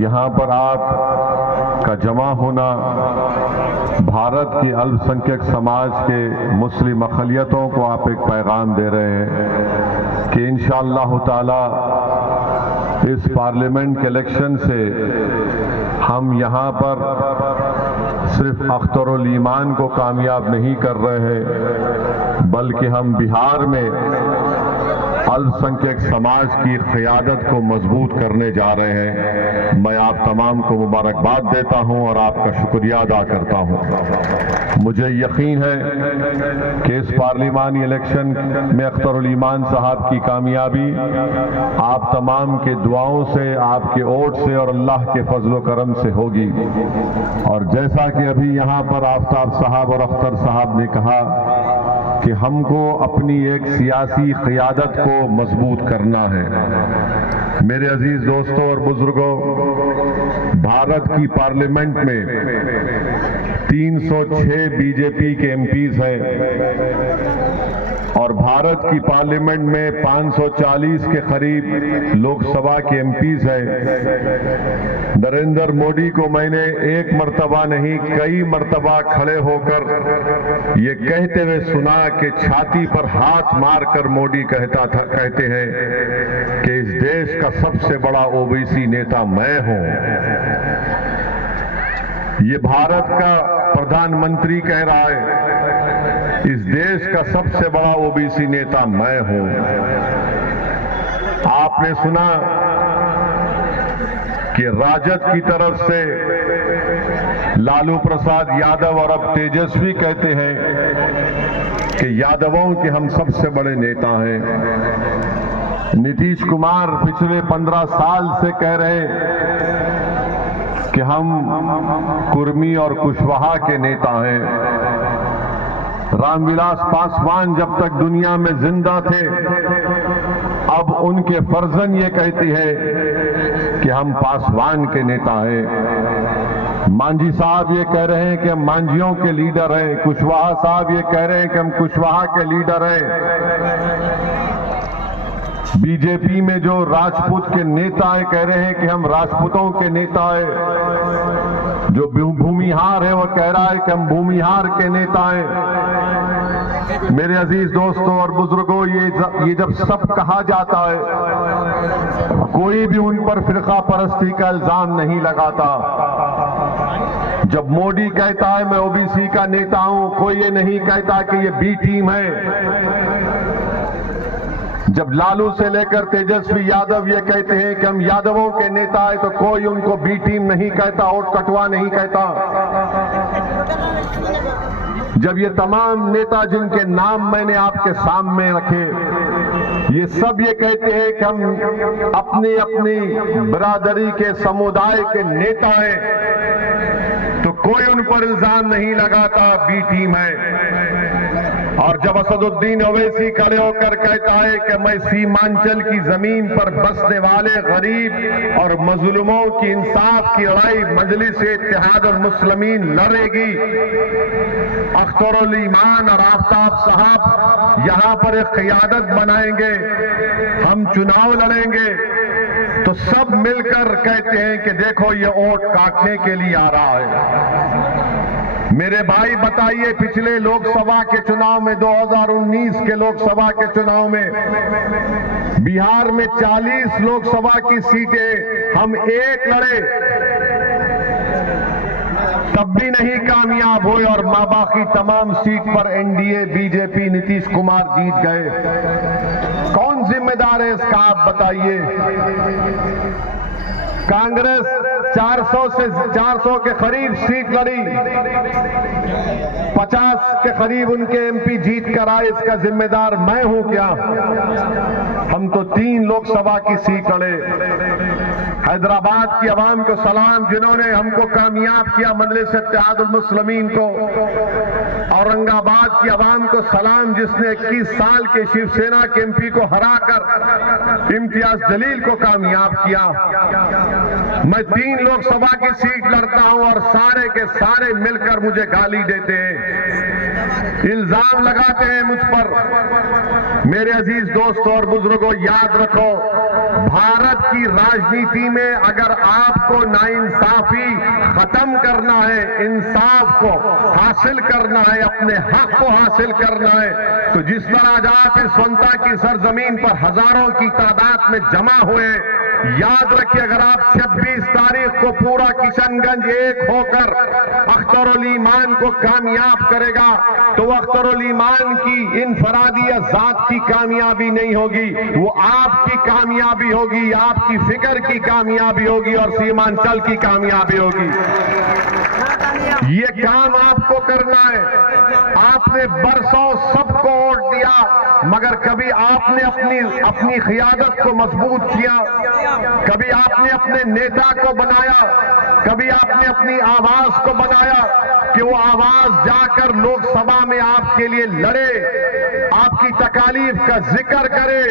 यहाँ पर आप का जमा होना भारत की अल्पसंख्यक समाज के मुस्लिम अक़लियतों को आप एक पैगाम दे रहे हैं कि इंशाअल्लाह ताला इस पार्लियामेंट के इलेक्शन से हम यहाँ पर सिर्फ अख्तरुल ईमान को कामयाब नहीं कर रहे हैं, बल्कि हम बिहार में अल्पसंख्यक समाज की क़यादत को मजबूत करने जा रहे हैं। मैं आप तमाम को मुबारकबाद देता हूं और आपका शुक्रिया अदा करता हूं। मुझे यकीन है कि इस पार्लिमानी इलेक्शन में अख्तरुल ईमान साहब की कामयाबी आप तमाम के दुआओं से, आपके वोट से और अल्लाह के फजल करम से होगी। और जैसा कि अभी यहाँ पर आफ्ताब साहब और अख्तर साहब ने कहा कि हमको अपनी एक सियासी क़यादत को मजबूत करना है। मेरे अजीज दोस्तों और बुजुर्गों, भारत की पार्लियामेंट में 306 बीजेपी के एमपीज हैं और भारत की पार्लियामेंट में 540 के करीब लोकसभा के एमपीज हैं। नरेंद्र मोदी को मैंने एक मर्तबा नहीं कई मर्तबा खड़े होकर ये कहते हुए सुना कि छाती पर हाथ मारकर मोदी कहते हैं कि इस देश का सबसे बड़ा ओबीसी नेता मैं हूं। ये भारत का प्रधानमंत्री कह रहा है इस देश का सबसे बड़ा ओबीसी नेता मैं हूं। आपने सुना कि राजद की तरफ से लालू प्रसाद यादव और अब तेजस्वी कहते हैं कि यादवों के हम सबसे बड़े नेता हैं। नीतीश कुमार पिछले 15 साल से कह रहे कि हम कुर्मी और कुशवाहा के नेता हैं। रामविलास पासवान जब तक दुनिया में जिंदा थे, अब उनके फर्जन ये कहती है कि हम पासवान के नेता हैं। मांझी साहब ये कह रहे हैं कि हम मांझियों के लीडर हैं। कुशवाहा साहब ये कह रहे हैं कि हम कुशवाहा के लीडर हैं। बीजेपी में जो राजपूत के नेता है कह रहे हैं कि हम राजपूतों के नेता हैं। जो भूमिहार है वो कह रहा है कि हम भूमिहार के नेता हैं। मेरे अजीज दोस्तों और बुजुर्गों, ये जब सब कहा जाता है, कोई भी उन पर फिरका परस्ती का इल्जाम नहीं लगाता। जब मोदी कहता है मैं ओबीसी का नेता हूं, कोई ये नहीं कहता कि ये बी टीम है। जब लालू से लेकर तेजस्वी यादव ये कहते हैं कि हम यादवों के नेता हैं, तो कोई उनको बी टीम नहीं कहता, वोट कटवा नहीं कहता। जब ये तमाम नेता जिनके नाम मैंने आपके सामने रखे, ये सब ये कहते हैं कि हम अपनी अपनी बिरादरी के समुदाय के नेता हैं, तो कोई उन पर इल्जाम नहीं लगाता बी टीम है। और जब असदुद्दीन ओवैसी खड़े होकर कहता है कि मैं सीमांचल की जमीन पर बसने वाले गरीब और मजलूमों की इंसाफ की लड़ाई मजलिस-ए-इत्तेहादुल मुस्लिमीन लड़ेगी, अख्तरुल ईमान और आफ्ताब साहब यहां पर एक क़यादत बनाएंगे, हम चुनाव लड़ेंगे, तो सब मिलकर कहते हैं कि देखो ये वोट काटने के लिए आ रहा है। मेरे भाई बताइए, पिछले लोकसभा के चुनाव में 2019 के लोकसभा के चुनाव में बिहार में 40 लोकसभा की सीटें हम एक लड़े, तब भी नहीं कामयाब हुए और बाकी तमाम सीट पर एनडीए बीजेपी नीतीश कुमार जीत गए। कौन जिम्मेदार है इसका, आप बताइए। कांग्रेस 400 के करीब सीट लड़ी, 50 के करीब उनके एमपी जीत कर आए, इसका जिम्मेदार मैं हूं क्या? हम तो 3 लोकसभा की सीट लड़े। हैदराबाद की आवाम को सलाम जिन्होंने हमको कामयाब किया, मजलिस-ए-इत्तेहादुल मुस्लिमीन को। औरंगाबाद की आवाम को सलाम जिसने 21 साल के शिवसेना के एमपी को हराकर इम्तियाज जलील को कामयाब किया। मैं 3 लोकसभा की सीट लड़ता हूं और सारे के सारे मिलकर मुझे गाली देते हैं। इल्जाम लगाते हैं मुझ पर। मेरे अजीज दोस्तों और बुजुर्गों, याद रखो, भारत की राजनीति में अगर आपको नाइंसाफी खत्म करना है, इंसाफ को हासिल करना है, अपने हक को हासिल करना है, तो जिस तरह आज आप इस स्वतंत्रता की सरजमीन पर हजारों की तादाद में जमा हुए, याद रखिए, अगर आप 26 तारीख को पूरा किशनगंज एक होकर अख्तरुल ईमान को कामयाब करेगा, तो अख्तरुल ईमान की इनफरादी या जात की कामयाबी नहीं होगी, वो आपकी कामयाबी होगी, आपकी फिक्र की कामयाबी होगी और सीमांचल की कामयाबी होगी। ये काम आपको करना है। आपने बरसों सबको वोट दिया, मगर कभी आपने अपनी क़ियादत को मजबूत किया, कभी आपने अपने नेता को बनाया, कभी आपने अपनी आवाज को बनाया कि वो आवाज जाकर लोकसभा में आपके लिए लड़े, आपकी तकालीफ का जिक्र करे।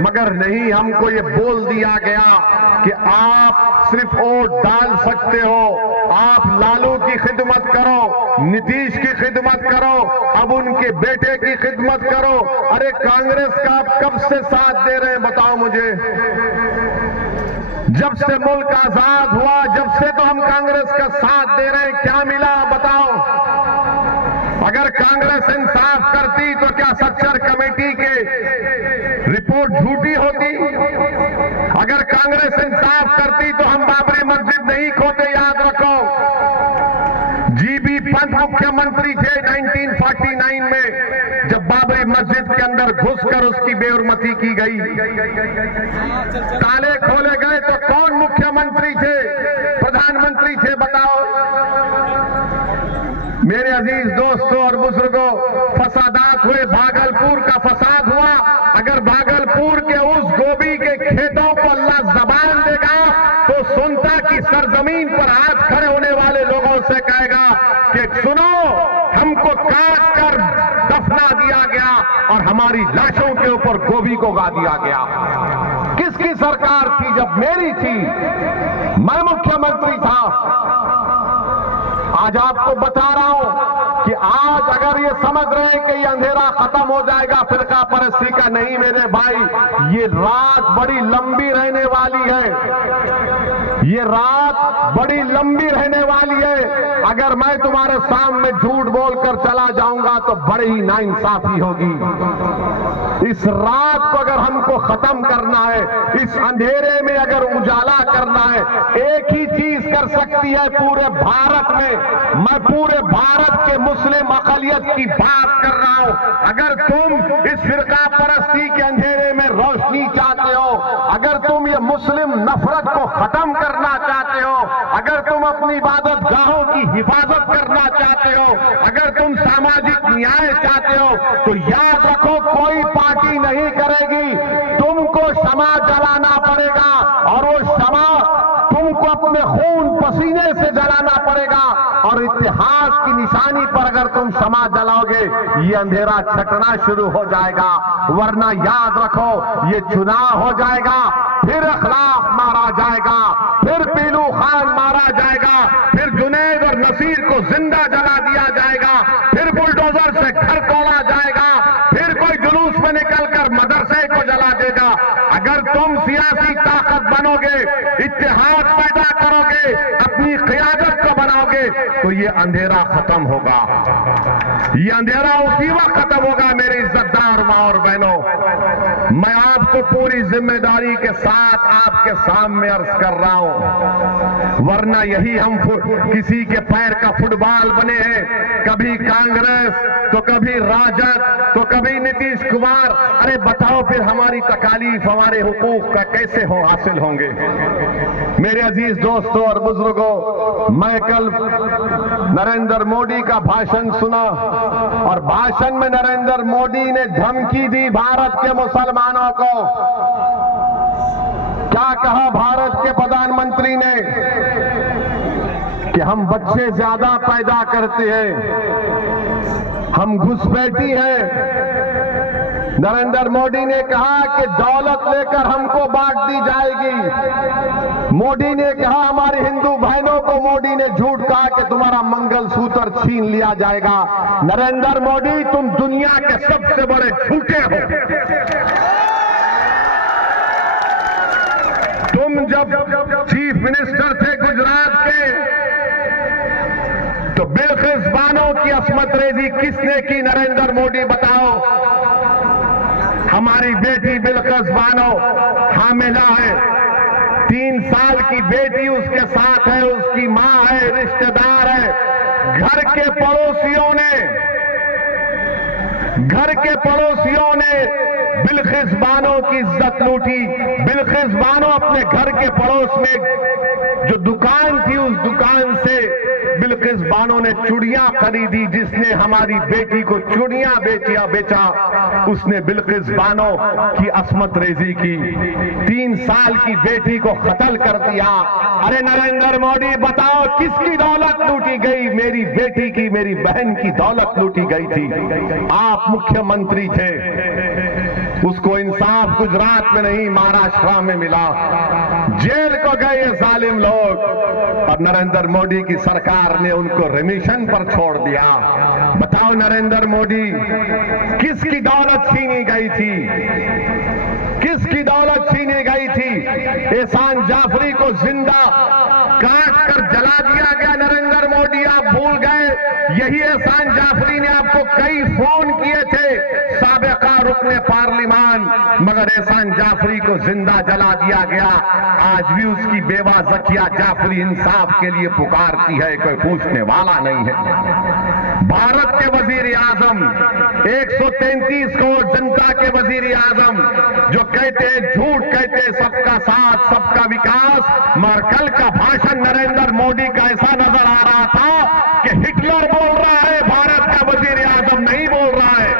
मगर नहीं, हमको ये बोल दिया गया कि आप सिर्फ वोट डाल सकते हो, आप लालू की खिदमत करो, नीतीश की खिदमत करो, अब उनके बेटे की खिदमत करो। अरे कांग्रेस का आप कब से साथ दे रहे हैं, बताओ मुझे? जब से मुल्क आजाद हुआ, जब से तो हम कांग्रेस का साथ दे रहे हैं, क्या मिला बताओ? अगर कांग्रेस इंसाफ करती तो क्या सच्चर कमेटी के रिपोर्ट झूठी होती? अगर कांग्रेस इंसाफ करती तो हम बाबरी मस्जिद नहीं खोते। याद रखो, जीबी पंत मुख्यमंत्री थे 1949 में, जब बाबरी मस्जिद के अंदर घुसकर उसकी बेहुरमती की गई, ताले खोले गए, तो कौन मुख्यमंत्री थे, प्रधानमंत्री थे, बताओ? मेरे अजीज दोस्तों और बुजुर्गों, फसादात हुए, भागलपुर का फसाद हुआ। अगर भागलपुर के उस गोभी के खेतों को अल्लाह जबान देगा, तो सुनता की सरजमीन पर हाथ खड़े होने वाले लोगों से कहेगा कि सुनो, हमको काट कर दफना दिया गया और हमारी लाशों के ऊपर गोभी को गा दिया गया। किसकी सरकार थी? जब मेरी थी, मैं मुख्यमंत्री था। आज आपको बता रहा हूं कि आज अगर ये समझ रहे हैं कि ये अंधेरा खत्म हो जाएगा फिरका परस्ती का, नहीं मेरे भाई, ये रात बड़ी लंबी रहने वाली है। ये रात बड़ी लंबी रहने वाली है। अगर मैं तुम्हारे सामने झूठ बोलकर चला जाऊंगा तो बड़ी ही नाइंसाफी होगी। इस रात को अगर हमको खत्म करना है, इस अंधेरे में अगर उजाला करना है, एक ही चीज कर सकती है पूरे भारत में। मैं पूरे भारत के मुस्लिम अक़लियत की बात कर रहा हूं। अगर तुम इस फिरका परस्ती के अंधेरे में रोशनी चाहते हो, अगर तुम ये मुस्लिम नफरत को खत्म करना चाहते हो, अगर तुम अपनी इबादत गाहों की हिफाजत करना चाहते हो, अगर तुम सामाजिक न्याय चाहते हो, तो याद रखो, कोई पार्टी नहीं करेगी। तुमको शमा जलाना पड़ेगा और वो शमा तुमको अपने खून पसीने से जलाना पड़ेगा। और इतिहास की निशानी पर अगर तुम शमा जलाओगे, ये अंधेरा छटना शुरू हो जाएगा। वरना याद रखो, ये चुनाव हो जाएगा, फिर अखलाक मारा जाएगा, फिर पीलू खान मारा जाएगा, फिर जुनैद और नसीर को जिंदा जला दिया जाएगा, फिर बुलडोजर से घर तोड़ा जाएगा, फिर कोई जुलूस में निकलकर मदरसे को जला देगा। अगर तुम सियासी ताकत बनोगे, इत्तेहाद पैदा करोगे, अपनी क़ियादत को बनाओगे, तो ये अंधेरा खत्म होगा। ये अंधेरा उसी वक्त खत्म होगा मेरे इज्जतदार माँ और बहनों। मैं आपको पूरी जिम्मेदारी के साथ आपके सामने अर्ज कर रहा हूं, वरना यही हम किसी के पैर का फुटबॉल बने हैं, कभी कांग्रेस तो कभी राजद तो कभी नीतीश कुमार। अरे बताओ, फिर हमारी तकालीफ, हमारे हुकूक का कैसे हासिल होंगे? मेरे अजीज दोस्तों और बुजुर्गों, मैं कल नरेंद्र मोदी का भाषण सुना और भाषण में नरेंद्र मोदी ने धमकी दी भारत के मुसलमानों को। क्या कहा भारत के प्रधानमंत्री ने? कि हम बच्चे ज्यादा पैदा करते हैं, हम घुसपैठी हैं। नरेंद्र मोदी ने कहा कि दौलत लेकर हमको बांट दी जाएगी, मोदी ने कहा, हमारी हिंदू बहनों को मोदी ने झूठ कहा कि तुम्हारा मंगलसूत्र छीन लिया जाएगा। नरेंद्र मोदी, तुम दुनिया के सबसे बड़े झूठे हो। तुम जब चीफ मिनिस्टर थे गुजरात के, तो बिल्किस बानो की अस्मत रेजी किसने की? नरेंद्र मोदी बताओ। हमारी बेटी बिल्किस बानो हामिला है, 3 साल की बेटी उसके साथ है, उसकी मां है, रिश्तेदार है। घर के पड़ोसियों ने बिल्किस बानो की इज्जत लूटी। बिल्किस बानो अपने घर के पड़ोस में जो दुकान थी, उस दुकान से बिल्किस बानो ने चूड़ियां खरीदी। जिसने हमारी बेटी को चूड़ियां बेचा, उसने बिल्किस बानो की अस्मत रेजी की। 3 साल की बेटी को कत्ल कर दिया। अरे नरेंद्र मोदी, बताओ किसकी दौलत लूटी गई? मेरी बेटी की, मेरी बहन की दौलत लूटी गई थी। आप मुख्यमंत्री थे, उसको इंसाफ गुजरात में नहीं, महाराष्ट्र में मिला। जेल को गए ये जालिम लोग, और नरेंद्र मोदी की सरकार ने उनको रिमिशन पर छोड़ दिया। बताओ नरेंद्र मोदी, किसकी दौलत छीनी गई थी? किसकी दौलत छीनी गई थी? एहसान जाफरी को जिंदा काट कर जला दिया गया। नरेंद्र मोदी, आप भूल गए, यही एहसान जाफरी ने आपको कई फोन किए थे, साबिका रुकने पार्लिमान, मगर एहसान जाफरी को जिंदा जला दिया गया। आज भी उसकी बेवा जकिया जाफरी इंसाफ के लिए पुकारती है, कोई पूछने वाला नहीं है। भारत के वजीर आजम, 133 करोड़ जनता के वजीर आजम, जो कहते हैं, झूठ कहते हैं सबका साथ सबका विकास, मगर कल का भाषण नरेंद्र मोदी का ऐसा नजर आ रहा था कि हिटलर बोल रहा है, भारत का वजीर आजम नहीं बोल रहा है।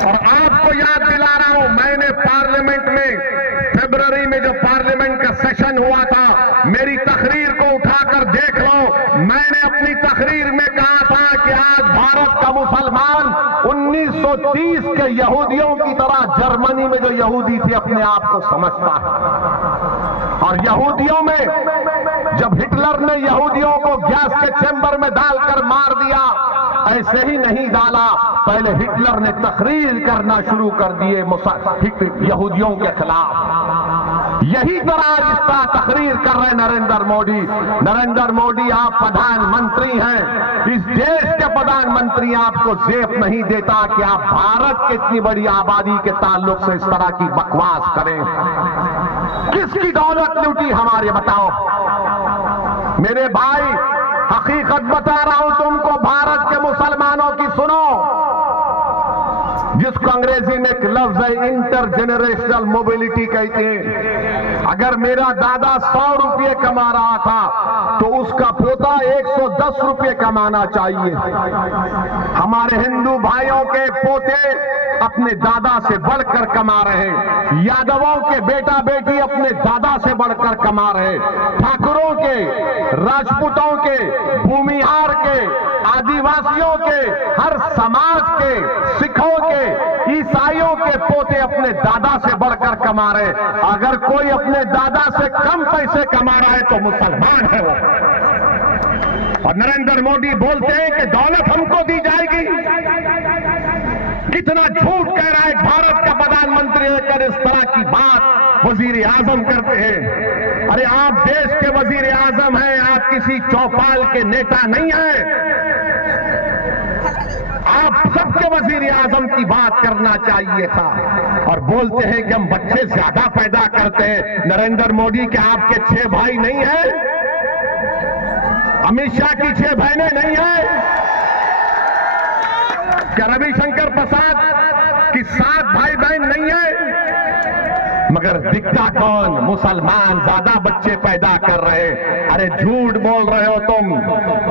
और आपको याद दिला रहा हूं, मैंने पार्लियामेंट में फरवरी में जो पार्लियामेंट का सेशन हुआ था, मेरी तकरीर को उठाकर देख लो। मैंने अपनी तकरीर में कहा था कि आज भारत का मुसलमान 1930 के यहूदियों की तरह जर्मनी में जो यहूदी थे अपने आप को समझता है। और यहूदियों में जब हिटलर ने यहूदियों को गैस के चैम्बर में डालकर मार दिया, ऐसे ही नहीं डाला, पहले हिटलर ने तकरीर करना शुरू कर दिए यहूदियों के खिलाफ। यही तरह जिस तरह तकरीर कर रहे नरेंद्र मोदी। नरेंद्र मोदी, आप प्रधानमंत्री हैं, इस देश के प्रधानमंत्री, आपको जेब नहीं देता कि आप भारत की इतनी बड़ी आबादी के ताल्लुक से इस तरह की बकवास करें। किसकी दौलत लूटी हमारे, बताओ मेरे भाई। हकीकत बता रहा हूं तुमको, भारत के मुसलमानों की सुनो, जिसको अंग्रेजी में एक लफ्ज है इंटरजेनरेशनल मोबिलिटी कहते हैं। अगर मेरा दादा 100 रुपये कमा रहा था, तो उसका पोता 110 रुपये कमाना चाहिए। हमारे हिंदू भाइयों के पोते अपने दादा से बढ़कर कमा रहे, यादवों के बेटा बेटी अपने दादा से बढ़कर कमा रहे, ठाकुरों के, राजपूतों के, भूमिहार के, आदिवासियों के, हर समाज के, सिखों के, ईसाइयों के पोते अपने दादा से बढ़कर कमा रहे। अगर कोई अपने दादा से कम पैसे कमा रहा है तो मुसलमान है वो। और नरेंद्र मोदी बोलते हैं कि दौलत हमको दी जाएगी। कितना झूठ कह रहा है भारत का प्रधानमंत्री होकर इस तरह की बात वजीर आजम करते हैं। अरे आप देश के वजीर आजम हैं, आप किसी चौपाल के नेता नहीं हैं। आप सबके वजीर आजम की बात करना चाहिए था। और बोलते हैं कि हम बच्चे ज्यादा पैदा करते हैं। नरेंद्र मोदी, क्या आपके 6 भाई नहीं हैं? अमित शाह की 6 बहनें नहीं हैं? क्या रविशंकर प्रसाद की 7 भाई बहन नहीं है? मगर दिखता कौन? मुसलमान ज्यादा बच्चे पैदा कर रहे। अरे झूठ बोल रहे हो तुम।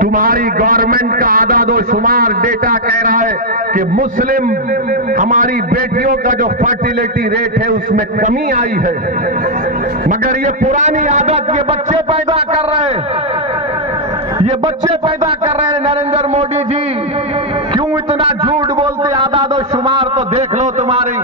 तुम्हारी गवर्नमेंट का आदादोशुमार डेटा कह रहा है कि मुस्लिम हमारी बेटियों का जो फर्टिलिटी रेट है उसमें कमी आई है, मगर ये पुरानी आदत, ये बच्चे पैदा कर रहे हैं, ये बच्चे पैदा कर रहे हैं। नरेंद्र मोदी जी क्यों इतना झूठ बोलते? आदादोशुमार तो देख लो तुम्हारी।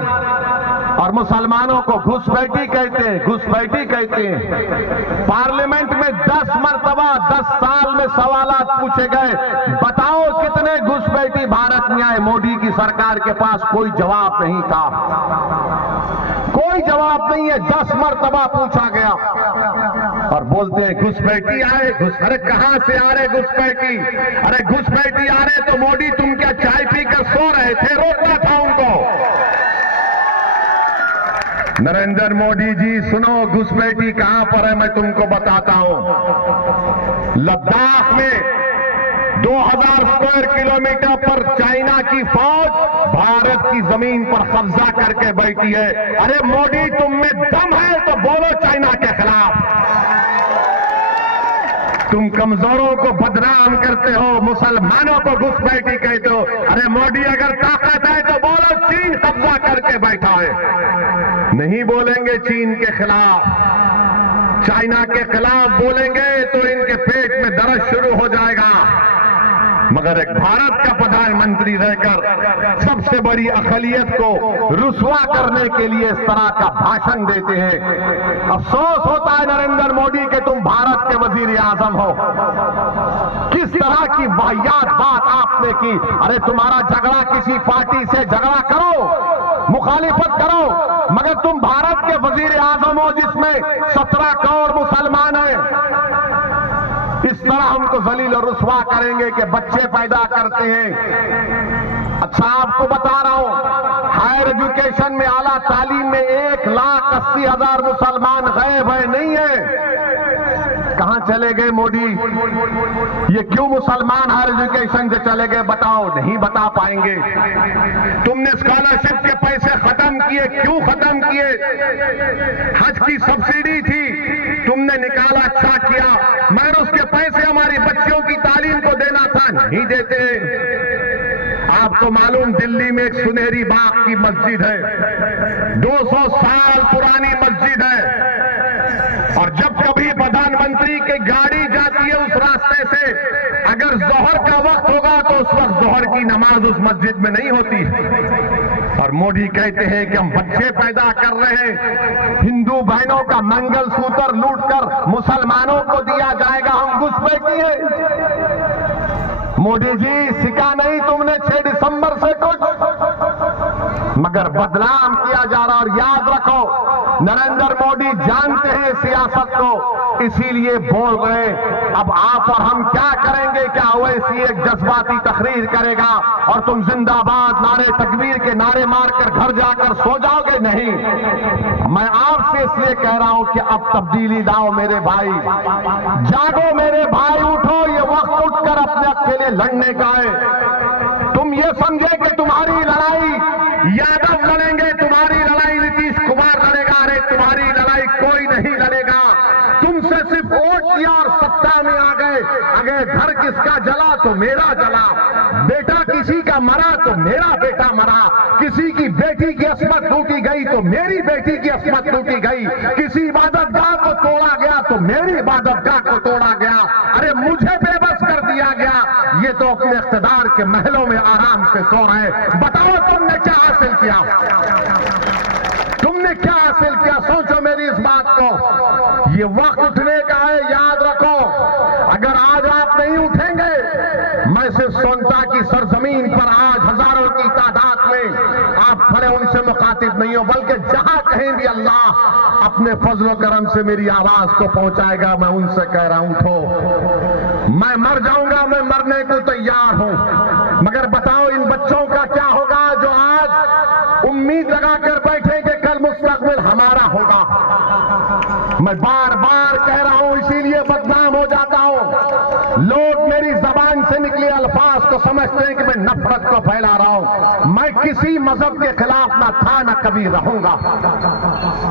और मुसलमानों को घुसपैठी कहते हैं, घुसपैठी कहते हैं। पार्लियामेंट में 10 मरतबा 10 साल में सवालात पूछे गए, बताओ कितने घुसपैठी भारत में आए। मोदी की सरकार के पास कोई जवाब नहीं था, कोई जवाब नहीं है। 10 मरतबा पूछा गया और बोलते हैं घुसपैठी आए। अरे कहां से आ रहे घुसपैठी? अरे घुसपैठी आ रहे तो मोदी तुम क्या चाय पीकर सो रहे थे? रोकना था उनको। नरेंद्र मोदी जी सुनो, घुसपैठी कहां पर है मैं तुमको बताता हूं। लद्दाख में 2000 स्क्वायर किलोमीटर पर चाइना की फौज भारत की जमीन पर कब्जा करके बैठी है। अरे मोदी तुम में दम है तो बोलो चाइना के खिलाफ। तुम कमजोरों को बदनाम करते हो, मुसलमानों को घुसपैठी कहते हो। अरे मोदी अगर ताकत है तो बोलो चीन कब्जा करके बैठा है। नहीं बोलेंगे चीन के खिलाफ, चाइना के खिलाफ बोलेंगे तो इनके पेट में दर्द शुरू हो जाएगा। मगर एक भारत का प्रधानमंत्री रहकर सबसे बड़ी अकलियत को रुसवा करने के लिए इस तरह का भाषण देते हैं। अफसोस होता है नरेंद्र मोदी के तुम भारत के वजीर आजम हो। किस तरह की वाहियात बात आपने की। अरे तुम्हारा झगड़ा किसी पार्टी से झगड़ा करो, मुखालिफत करो, मगर तुम भारत के वजीर आजम हो जिसमें 17 करोड़ मुसलमान हैं। इस तरह हमको जलील और रुसवा करेंगे कि बच्चे पैदा करते हैं। अच्छा आपको बता रहा हूं, हायर एजुकेशन में, आला तालीम में 1,80,000 मुसलमान गायब है, नहीं है। कहां चले गए मोदी? ये क्यों मुसलमान हायर एजुकेशन से चले गए बताओ? नहीं बता पाएंगे। तुमने स्कॉलरशिप के पैसे खत्म किए, क्यों खत्म किए? हज की सब्सिडी थी, तुमने निकाला, अच्छा किया, मगर उसके पैसे हमारी बच्चियों की तालीम को देना था, नहीं देते। आपको मालूम दिल्ली में एक सुनहरी बाग की मस्जिद है, 200 साल पुरानी मस्जिद है। और जब कभी प्रधानमंत्री की गाड़ी जाती है उस रास्ते से, अगर जोहर का वक्त होगा तो उस वक्त जोहर की नमाज उस मस्जिद में नहीं होती। और मोदी कहते हैं कि हम बच्चे पैदा कर रहे हैं, हिंदू बहनों का मंगलसूत्र लूटकर मुसलमानों को दिया जाएगा, हम घुसपैठी हैं। मोदी जी सिखा नहीं तुमने 6 दिसंबर से कुछ, मगर बदनाम किया जा रहा। और याद रखो नरेंद्र मोदी जानते हैं सियासत को, इसीलिए बोल रहे। अब आप और हम क्या करेंगे? क्या वैसी एक जज्बाती तकरीर करेगा और तुम जिंदाबाद नारे तकबीर के नारे मारकर घर जाकर सो जाओगे? नहीं। मैं आपसे इसलिए कह रहा हूं कि अब तब्दीली लाओ मेरे भाई, जागो मेरे भाई, उठो। ये वक्त उठकर अपने अकेले लड़ने का है। तुम ये समझे कि तुम्हारी लड़ाई यादव लड़ेंगे, तुम्हारी लड़ाई नीतीश कुमार लड़ेगा। अरे तुम्हारी लड़ाई कोई नहीं लड़ेगा। तुमसे सिर्फ वोट किया और सत्ता में आ गए। अगर घर किसका जला तो मेरा जला, बेटा किसी का मरा तो मेरा बेटा मरा, किसी की बेटी की अस्मत लूटी गई तो मेरी बेटी की अस्मत लूटी गई, किसी इबादतगाह को तोड़ा गया तो मेरी इबादतगाह को तोड़ा गया। अरे मुझे बेबस कर दिया गया। ये तो अपने इख्तिदार के महलों में आराम से सो रहे हैं। बताओ तुमने क्या हासिल किया? तुमने क्या हासिल किया? सोचो मेरी इस बात को। ये वक्त उठने का है, याद रखो। अगर आज आप नहीं उठेंगे, मैं सिर्फ सोनता की सरजमीन पर आज हजारों की तादाद में आप खड़े उनसे मुखातिब नहीं हो, बल्कि जहां कहीं भी अल्लाह अपने फजल करम से मेरी आवाज को पहुंचाएगा, मैं उनसे कह रहा हूं उठो। मैं मर जाऊंगा, मैं मरने को तैयार हूं, मगर बताओ इन बच्चों का क्या होगा जो आज उम्मीद लगाकर बैठे कि कल मुस्तकबिल हमारा होगा। मैं बार बार कह रहा हूं, इसीलिए बदनाम हो जाता हूं। लोग मेरी जबान से निकले अल्फाज को समझते हैं कि मैं नफरत को फैला रहा हूं। मैं किसी मजहब के खिलाफ ना था, ना कभी रहूंगा।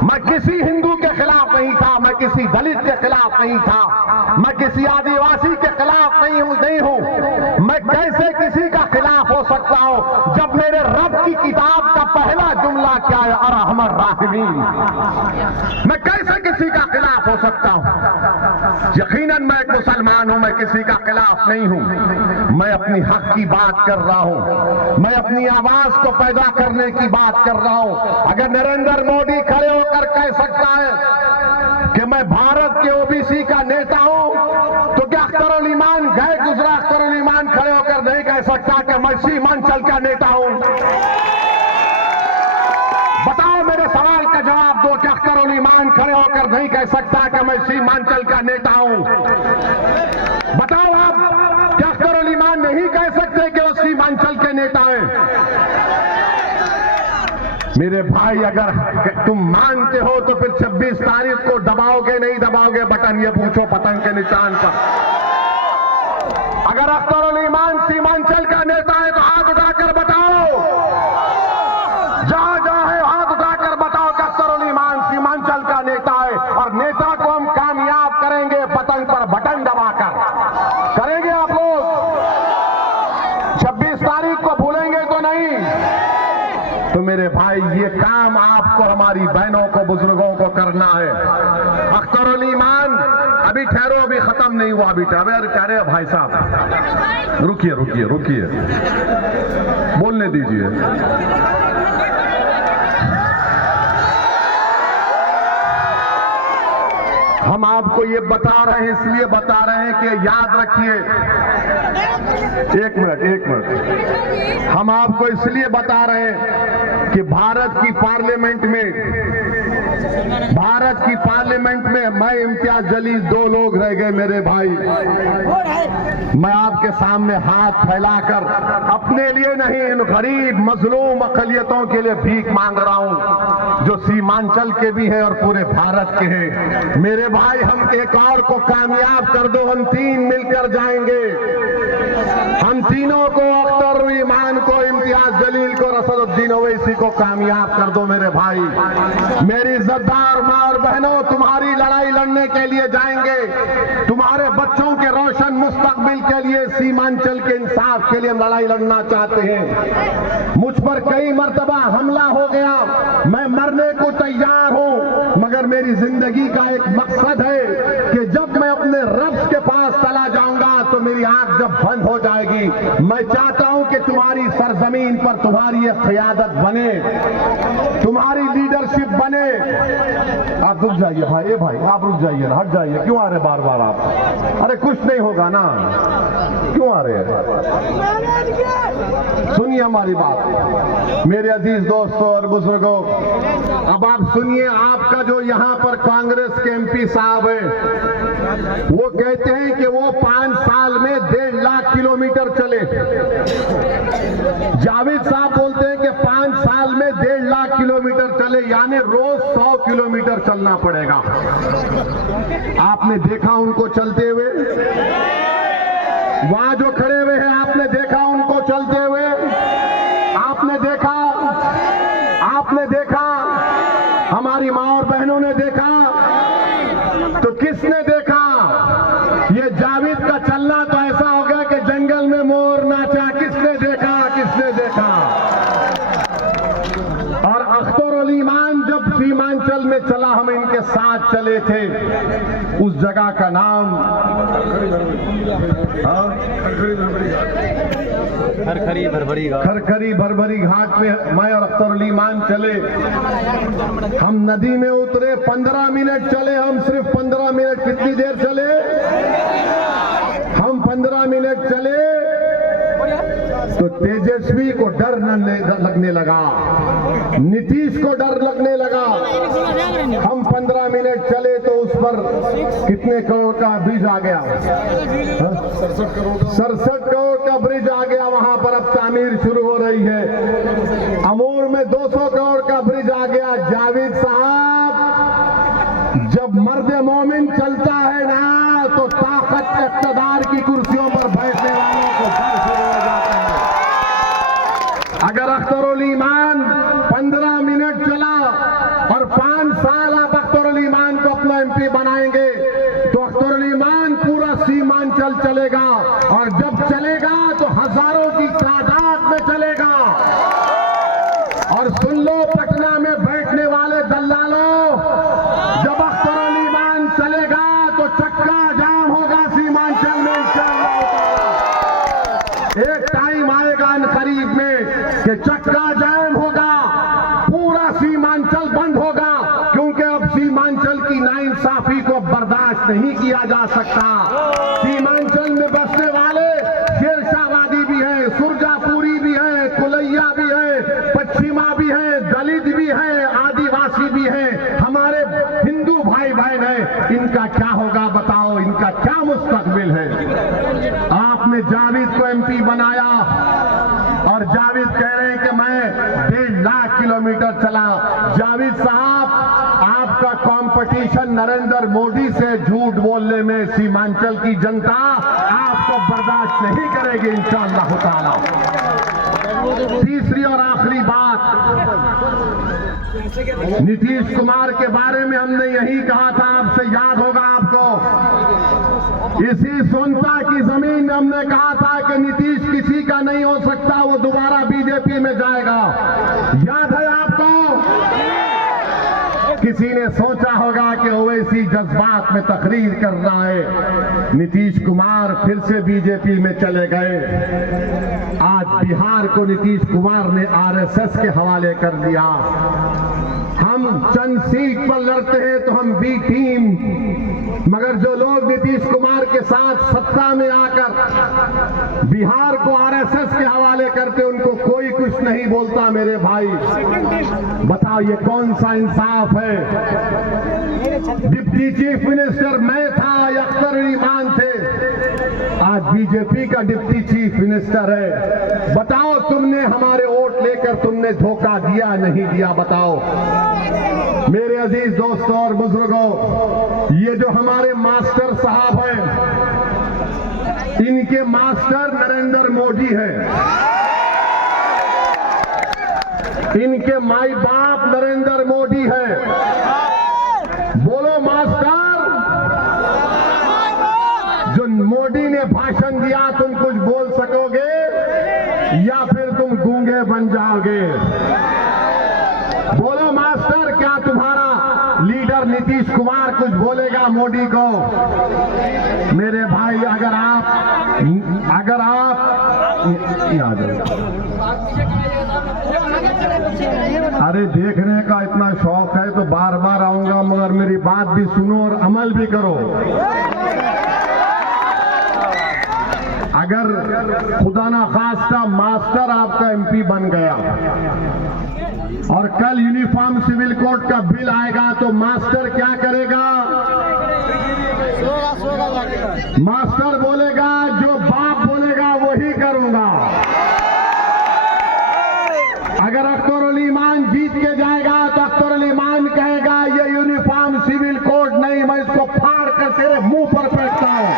मैं किसी हिंदू के खिलाफ नहीं था, मैं किसी दलित के खिलाफ नहीं था, मैं किसी आदिवासी के खिलाफ नहीं हूं। मैं कैसे किसी का खिलाफ हो सकता हूं जब मेरे रब की किताब का पहला जुमला क्या है? अरहमर राहिमीन। मैं कैसे किसी का खिलाफ हो हो सकता हूं। यकीनन मैं एक मुसलमान हूं, मैं किसी का खिलाफ नहीं हूं। मैं अपनी हक की बात कर रहा हूं, मैं अपनी आवाज को पैदा करने की बात कर रहा हूं। अगर नरेंद्र मोदी खड़े होकर कह सकता है कि मैं भारत के ओबीसी का नेता हूं, तो क्या अख्तरुल ईमान गए दूसरा अख्तरुल ईमान खड़े होकर नहीं कह सकता कि मैं सीमांचल का नेता हूं? बताओ, मेरे सवाल का जवाब दो कि अख्तरुल ईमान खड़े होकर नहीं कह सकता कि मैं सीमांचल का नेता हूं? बताओ आप, क्या अख्तरुल ईमान नहीं कह सकते कि वो सीमांचल के नेता हैं? मेरे भाई, अगर तुम मानते हो तो फिर 26 तारीख को दबाओगे नहीं दबाओगे बटन, ये पूछो पतंग के निशान पर। अगर अख्तरुल ईमान सीमांचल का नेता है तो हाथ उठाकर बताओ, जहां जहां है हाथ उठाकर बताओ कि अख्तरुल ईमान सीमांचल का नेता है। और नेता को हम कामयाब करेंगे पतंग पर बटन दबाकर। करेंगे आप लोग? 26 तारीख को भूलेंगे तो नहीं? तो मेरे भाई, ये काम आपको, हमारी बहनों को, बुजुर्गों को करना है। अख्तरुल ईमान, अभी ठहरो, अभी खत्म नहीं हुआ, अभी ठहरे भाई साहब, रुकिए रुकिए रुकिए, बोलने दीजिए। हम आपको ये बता रहे हैं, इसलिए बता रहे हैं कि याद रखिए, एक मिनट, हम आपको इसलिए बता रहे हैं कि भारत की पार्लियामेंट में मैं इम्तियाज जलील, 2 लोग रह गए मेरे भाई। मैं आपके सामने हाथ फैलाकर अपने लिए नहीं, इन गरीब मजलूम अकलियतों के लिए भीख मांग रहा हूं, जो सीमांचल के भी है और पूरे भारत के हैं। मेरे भाई, हम एक और को कामयाब कर दो, हम 3 मिलकर जाएंगे। हम तीनों को, अख्तरुल ईमान को, इम्तियाज जलील को, असदुद्दीन ओवैसी को कामयाब कर दो मेरे भाई। मेरी इज्जतदार मां और बहनों, तुम्हारी लड़ाई लड़ने के लिए जाएंगे, तुम्हारे बच्चों के रोशन मुस्तकबिल के लिए, सीमांचल के इंसाफ के लिए हम लड़ाई लड़ना चाहते हैं। मुझ पर कई मर्तबा हमला हो गया, मैं मरने को तैयार हूं, मगर मेरी जिंदगी का एक मकसद है कि जब मैं अपने रब के पास चला जाऊंगा तो मेरी आंख जब बंद हो जाएगी, मैं चाहता हूं कि तुम्हारी सरजमीन पर तुम्हारी एक क़यादत बने, तुम्हारी लीडरशिप बने। आप रुक जाइए भाई, आप रुक जाइए, हट जाइए, क्यों आ रहे बार बार आप? अरे कुछ नहीं होगा ना, क्यों आ रहे हैं? सुनिए हमारी बात, मेरे अजीज दोस्तों और बुजुर्गों। अब आप सुनिए, आपका जो यहाँ पर कांग्रेस के एमपी साहब है, वो कहते हैं कि वो 5 साल में 1.5 लाख किलोमीटर चले। जावेद साहब बोलते हैं कि 5 साल में 1.5 लाख किलोमीटर चले, यानी रोज 100 किलोमीटर चलना पड़ेगा। आपने देखा उनको चलते हुए? वहां जो खड़े हुए हैं, आपने देखा उनको चलते हुए? आपने देखा, हमारी मां और बहनों ने देखा। तो किसने देखा? ये जावेद का चलना तो ऐसा हो गया कि जंगल में मोर नाचा। किसने देखा? और अख्तरुल ईमान जब सीमांचल में चला, हम इनके साथ चले थे। उस जगह का नाम खरखरी भरभरी घाट में मैं और अख्तरुल ईमान चले। हम नदी में उतरे, 15 मिनट चले, हम सिर्फ 15 मिनट। कितनी देर चले? हम 15 मिनट चले तो तेजस्वी को डर लगने लगा, नीतीश को डर लगने लगा। हम 15 मिनट चले तो उस पर कितने करोड़ का ब्रिज आ गया? 67 करोड़ का ब्रिज आ गया। वहां पर अब तामीर शुरू हो रही है। अमूर में 200 करोड़ का ब्रिज आ गया। जावेद साहब, जब मर्द मोमिन चलता है ना, तो ताकत इक़्तिदार की कुर्सियों पर बैठने वालों को डर शुरू हो जाता है। अगर अख्तरुल ईमान 15 मिनट चला और 5 साल आप अख्तरुल ईमान को अपना एमपी बनाएंगे, तो अख्तरुल ईमान पूरा सीमांचल चलेगा। और जब चलेगा तो हजारों की तादाद में चलेगा। और सुन लो, पटना में बैठने वाले दल्लालों, जब अख्तरुल ईमान चले कि चक्का जाम होगा, पूरा सीमांचल बंद होगा, क्योंकि अब सीमांचल की नाइंसाफी को बर्दाश्त नहीं किया जा सकता। सीमांचल में बसने वाले शेरशाहवादी भी है, सुरजापुरी भी है, कुलैया भी है, पश्चिमा भी है, दलित भी है, आदिवासी भी है, हमारे हिंदू भाई बहन है। इनका क्या होगा बताओ, इनका क्या मुस्तकबिल है? आपने जावेद को एमपी बनाया और जावेद कह रहे हैं कि मैं 1.5 लाख किलोमीटर चला। जावेद साहब, आपका कंपटीशन नरेंद्र मोदी से झूठ बोलने में सीमांचल की जनता आपको बर्दाश्त नहीं करेगी इंशाअल्लाह ताला। तीसरी और आखिरी बात, नीतीश कुमार के बारे में हमने यही कहा था, आपसे याद होगा आपको, इसी सोनता की जमीन में हमने कहा था कि नीतीश किसी का नहीं हो सकता, वो दोबारा बीजेपी में जाएगा। याद है आपको? किसी ने सोचा होगा कि ओवैसी जज्बात में तकरीर कर रहा है, नीतीश कुमार फिर से बीजेपी में चले गए। आज बिहार को नीतीश कुमार ने आरएसएस के हवाले कर दिया। हम चंद सीट पर लड़ते हैं तो हम बी टीम, मगर जो लोग नीतीश कुमार के साथ सत्ता में आकर बिहार को आरएसएस के हवाले करते, उनको कोई कुछ नहीं बोलता। मेरे भाई बताओ, ये कौन सा इंसाफ है? डिप्टी चीफ मिनिस्टर मैं था, अख्तर ईमान थे, आज बीजेपी का डिप्टी चीफ मिनिस्टर है। बताओ, तुमने हमारे वोट लेकर तुमने धोखा दिया नहीं दिया? बताओ मेरे अजीज दोस्तों और बुजुर्गों, ये जो हमारे मास्टर साहब हैं, इनके मास्टर नरेंद्र मोदी हैं, इनके माई बाप नरेंद्र मोदी है। बोलो मास्टर, जो मोदी ने भाषण दिया तुम कुछ बोल सकोगे या फिर तुम गूंगे बन जाओगे? बोलो मास्टर, क्या तुम्हारा लीडर नीतीश कुमार कुछ बोलेगा मोदी को? मेरे भाई, अगर आप याद अरे देखने का इतना शौक है तो बार बार आऊंगा, मगर मेरी बात भी सुनो और अमल भी करो। अगर खुदा ना खास्ता मास्टर आपका एमपी बन गया और कल यूनिफॉर्म सिविल कोड का बिल आएगा तो मास्टर क्या करेगा? मास्टर बोलेगा जो बाप बोलेगा वही करूंगा। अगर अख्तर अली ईमान जीत के जाएगा तो अख्तर अली ईमान कहेगा ये यूनिफॉर्म सिविल कोड नहीं, मैं इसको फाड़ कर तेरे मुंह पर फेंकता हूं।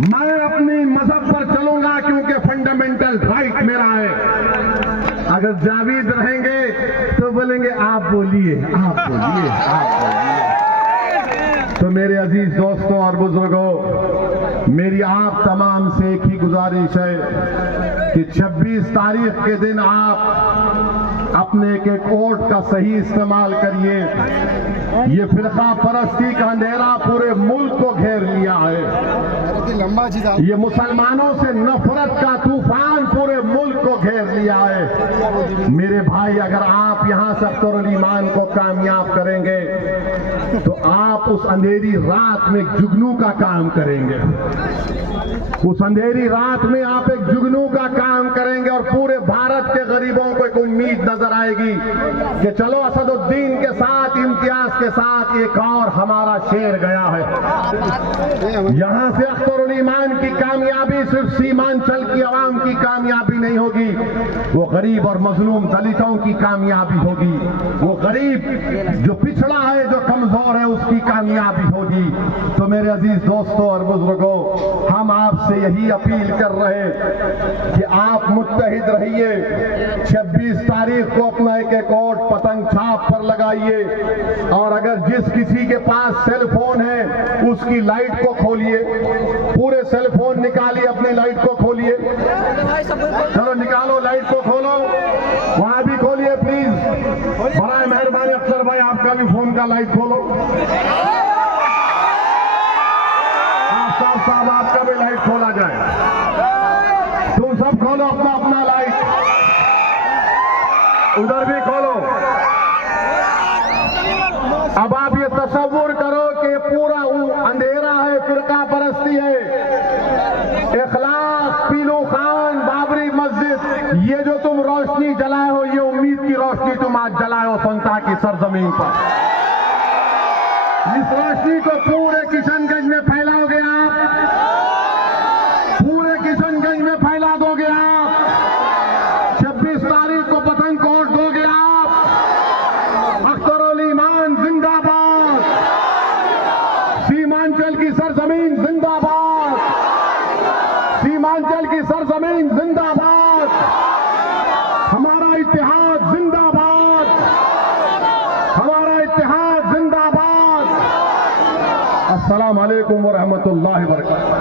मैं अपनी मजहब पर चलूंगा क्योंकि फंडामेंटल राइट मेरा है। अगर जावेद रहेंगे तो बोलेंगे आप बोलिए, आप बोलिए, आप बोलिए। तो मेरे अजीज दोस्तों और बुजुर्गों, मेरी आप तमाम से एक ही गुजारिश है कि 26 तारीख के दिन आप अपने एक एक वोट का सही इस्तेमाल करिए। ये फिरका परस्ती का अंधेरा पूरे मुल्क को घेर लिया है। ये मुसलमानों से नफरत का तूफान पूरे मुल्क को घेर लिया है। मेरे भाई, अगर आप यहां से अख्तर अली ईमान को कामयाब करेंगे तो आप उस अंधेरी रात में जुगनू का काम करेंगे। उस अंधेरी रात में आप एक जुगनू का काम करेंगे और पूरे भारत के गरीबों को एक उम्मीद नजर आएगी कि चलो असदुद्दीन के साथ, इम्तियाज के साथ एक और हमारा शेर गया है। यहां से अख्तर अली ईमान की कामयाबी सिर्फ सीमांचल की आवाम की कामयाबी नहीं होगी, वो गरीब और मजलूम दलितों की कामयाबी होगी। वो गरीब जो पिछड़ा है, जो कमजोर है, उसकी कामयाबी होगी। तो मेरे अजीज दोस्तों और बुजुर्गों, हम आपसे यही अपील कर रहे हैं कि आप मुत्तहिद रहिए। 26 तारीख को अपना एक एक वोट पतंग छाप पर लगाइए और अगर जिस किसी के पास सेल फोन है उसकी लाइट को खोलिए। पूरे सेल फोन निकालिए, अपनी लाइट को खोलिए। चलो निकालो, लाइट को खोलो, वहां भी खोलिए प्लीज। बड़ा मेहरबानी अख्तर भाई, आपका भी फोन का लाइट खोलो। साहब आपका भी लाइट खोला जाए। तुम सब खोलो अपना अपना लाइट। ये पूरा अंधेरा है, फिरका परस्ती है, इखलास, पीलू खान, बाबरी मस्जिद, ये जो तुम रोशनी जलाए हो, ये उम्मीद की रोशनी तुम आज जलाए हो संता की सरजमीन पर। इस रोशनी को पूरे किशनगंज में फैलाओगे आप, पूरे किशनगंज में फैला दोगे आप। 26 तारीख को पतंगकोट दोगे आप। अख्तरुल ईमान जिंदाबाद, सीमांचल की सरजमीन जिंदाबाद, सीमांचल की सरजमीन जिंदाबाद, हमारा इत्तेहाद जिंदाबाद, हमारा इत्तेहाद जिंदाबाद। अस्सलाम वालेकुम व रहमतुल्लाहि व बरकातहू।